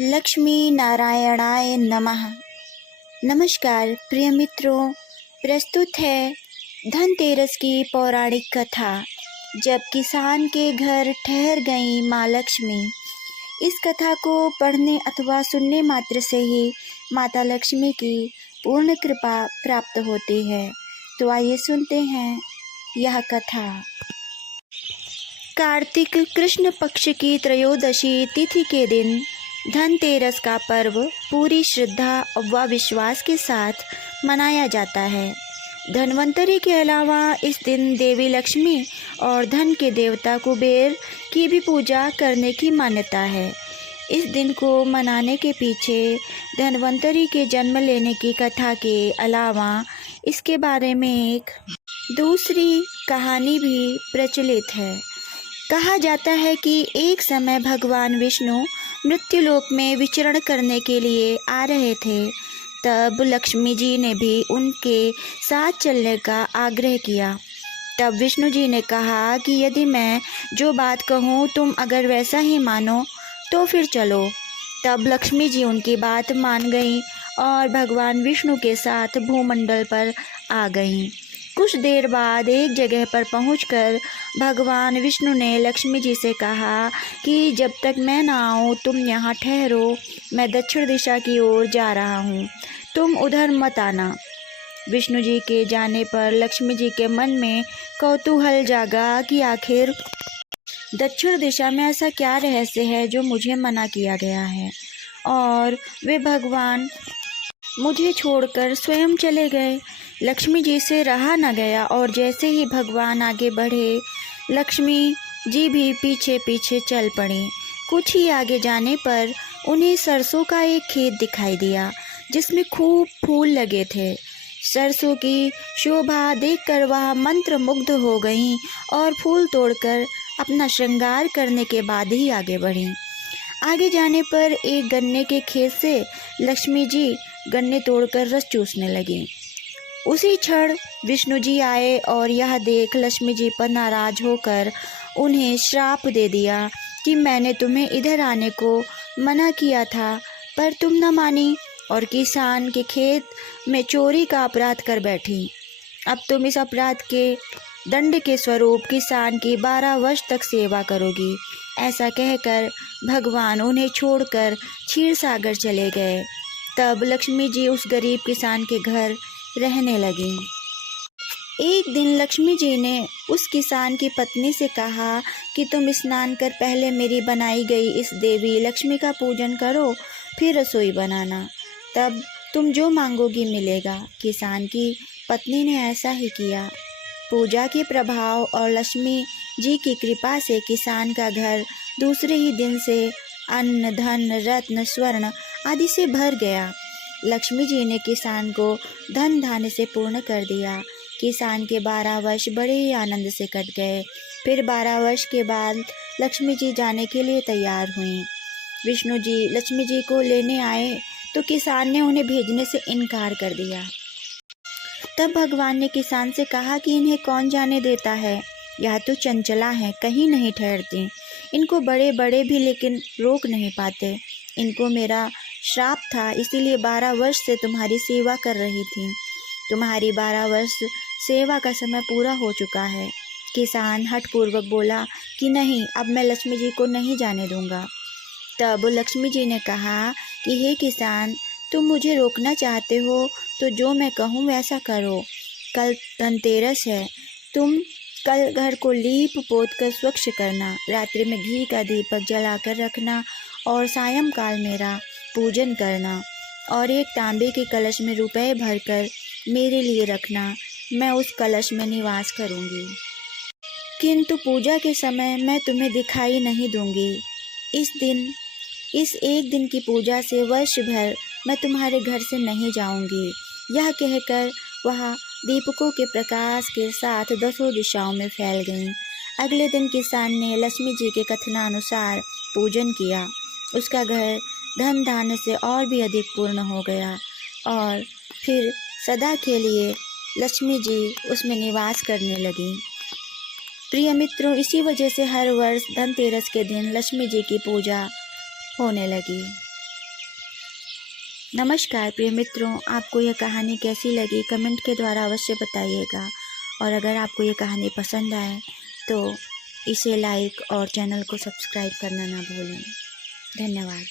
लक्ष्मी नारायणाय नमः। नमस्कार प्रिय मित्रों, प्रस्तुत है धनतेरस की पौराणिक कथा जब किसान के घर ठहर गई माँ लक्ष्मी। इस कथा को पढ़ने अथवा सुनने मात्र से ही माता लक्ष्मी की पूर्ण कृपा प्राप्त होती है। तो आइए सुनते हैं यह कथा। कार्तिक कृष्ण पक्ष की त्रयोदशी तिथि के दिन धनतेरस का पर्व पूरी श्रद्धा व विश्वास के साथ मनाया जाता है। धन्वंतरि के अलावा इस दिन देवी लक्ष्मी और धन के देवता कुबेर की भी पूजा करने की मान्यता है। इस दिन को मनाने के पीछे धन्वंतरि के जन्म लेने की कथा के अलावा इसके बारे में एक दूसरी कहानी भी प्रचलित है। कहा जाता है कि एक समय भगवान विष्णु मृत्युलोक में विचरण करने के लिए आ रहे थे। तब लक्ष्मी जी ने भी उनके साथ चलने का आग्रह किया। तब विष्णु जी ने कहा कि यदि मैं जो बात कहूँ तुम अगर वैसा ही मानो तो फिर चलो। तब लक्ष्मी जी उनकी बात मान गईं और भगवान विष्णु के साथ भूमंडल पर आ गईं। कुछ देर बाद एक जगह पर पहुंचकर भगवान विष्णु ने लक्ष्मी जी से कहा कि जब तक मैं ना आऊँ तुम यहाँ ठहरो, मैं दक्षिण दिशा की ओर जा रहा हूँ, तुम उधर मत आना। विष्णु जी के जाने पर लक्ष्मी जी के मन में कौतूहल जागा कि आखिर दक्षिण दिशा में ऐसा क्या रहस्य है जो मुझे मना किया गया है, और वे भगवान मुझे छोड़कर स्वयं चले गए। लक्ष्मी जी से रहा न गया और जैसे ही भगवान आगे बढ़े लक्ष्मी जी भी पीछे पीछे चल पड़ी। कुछ ही आगे जाने पर उन्हें सरसों का एक खेत दिखाई दिया जिसमें खूब फूल लगे थे। सरसों की शोभा देखकर वह मंत्रमुग्ध हो गईं और फूल तोड़कर अपना श्रृंगार करने के बाद ही आगे बढ़ीं। आगे जाने पर एक गन्ने के खेत से लक्ष्मी जी गन्ने तोड़कर रस चूसने लगीं। उसी क्षण विष्णु जी आए और यह देख लक्ष्मी जी पर नाराज होकर उन्हें श्राप दे दिया कि मैंने तुम्हें इधर आने को मना किया था पर तुम न मानी और किसान के खेत में चोरी का अपराध कर बैठी। अब तुम इस अपराध के दंड के स्वरूप किसान की 12 वर्ष तक सेवा करोगी। ऐसा कहकर भगवान उन्हें छोड़कर क्षीर सागर चले गए। तब लक्ष्मी जी उस गरीब किसान के घर रहने लगी। एक दिन लक्ष्मी जी ने उस किसान की पत्नी से कहा कि तुम स्नान कर पहले मेरी बनाई गई इस देवी लक्ष्मी का पूजन करो, फिर रसोई बनाना, तब तुम जो मांगोगी मिलेगा। किसान की पत्नी ने ऐसा ही किया। पूजा के प्रभाव और लक्ष्मी जी की कृपा से किसान का घर दूसरे ही दिन से अन्न धन रत्न स्वर्ण आदि से भर गया। लक्ष्मी जी ने किसान को धन धान्य से पूर्ण कर दिया। किसान के 12 वर्ष बड़े ही आनंद से कट गए। फिर 12 वर्ष के बाद लक्ष्मी जी जाने के लिए तैयार हुईं। विष्णु जी लक्ष्मी जी को लेने आए तो किसान ने उन्हें भेजने से इनकार कर दिया। तब भगवान ने किसान से कहा कि इन्हें कौन जाने देता है, यह तो चंचला हैं, कहीं नहीं ठहरती। इनको बड़े बड़े भी लेकिन रोक नहीं पाते। इनको मेरा श्राप था, इसीलिए 12 वर्ष से तुम्हारी सेवा कर रही थी। तुम्हारी 12 वर्ष सेवा का समय पूरा हो चुका है। किसान हठपूर्वक बोला कि नहीं, अब मैं लक्ष्मी जी को नहीं जाने दूंगा। तब लक्ष्मी जी ने कहा कि हे किसान, तुम मुझे रोकना चाहते हो तो जो मैं कहूँ वैसा करो। कल धनतेरस है, तुम कल घर को लीप पोत कर स्वच्छ करना, रात्रि में घी का दीपक जलाकर रखना और सायंकाल मेरा पूजन करना और एक तांबे के कलश में रुपए भरकर मेरे लिए रखना। मैं उस कलश में निवास करूंगी, किंतु पूजा के समय मैं तुम्हें दिखाई नहीं दूंगी। इस एक दिन की पूजा से वर्ष भर मैं तुम्हारे घर से नहीं जाऊंगी। यह कहकर वह दीपकों के प्रकाश के साथ 10 दिशाओं में फैल गईं। अगले दिन किसान ने लक्ष्मी जी के कथनानुसार पूजन किया। उसका घर धन धान्य से और भी अधिक पूर्ण हो गया और फिर सदा के लिए लक्ष्मी जी उसमें निवास करने लगीं। प्रिय मित्रों, इसी वजह से हर वर्ष धनतेरस के दिन लक्ष्मी जी की पूजा होने लगी। नमस्कार प्रिय मित्रों, आपको यह कहानी कैसी लगी कमेंट के द्वारा अवश्य बताइएगा। और अगर आपको ये कहानी पसंद आए तो इसे लाइक और चैनल को सब्सक्राइब करना ना भूलें। धन्यवाद।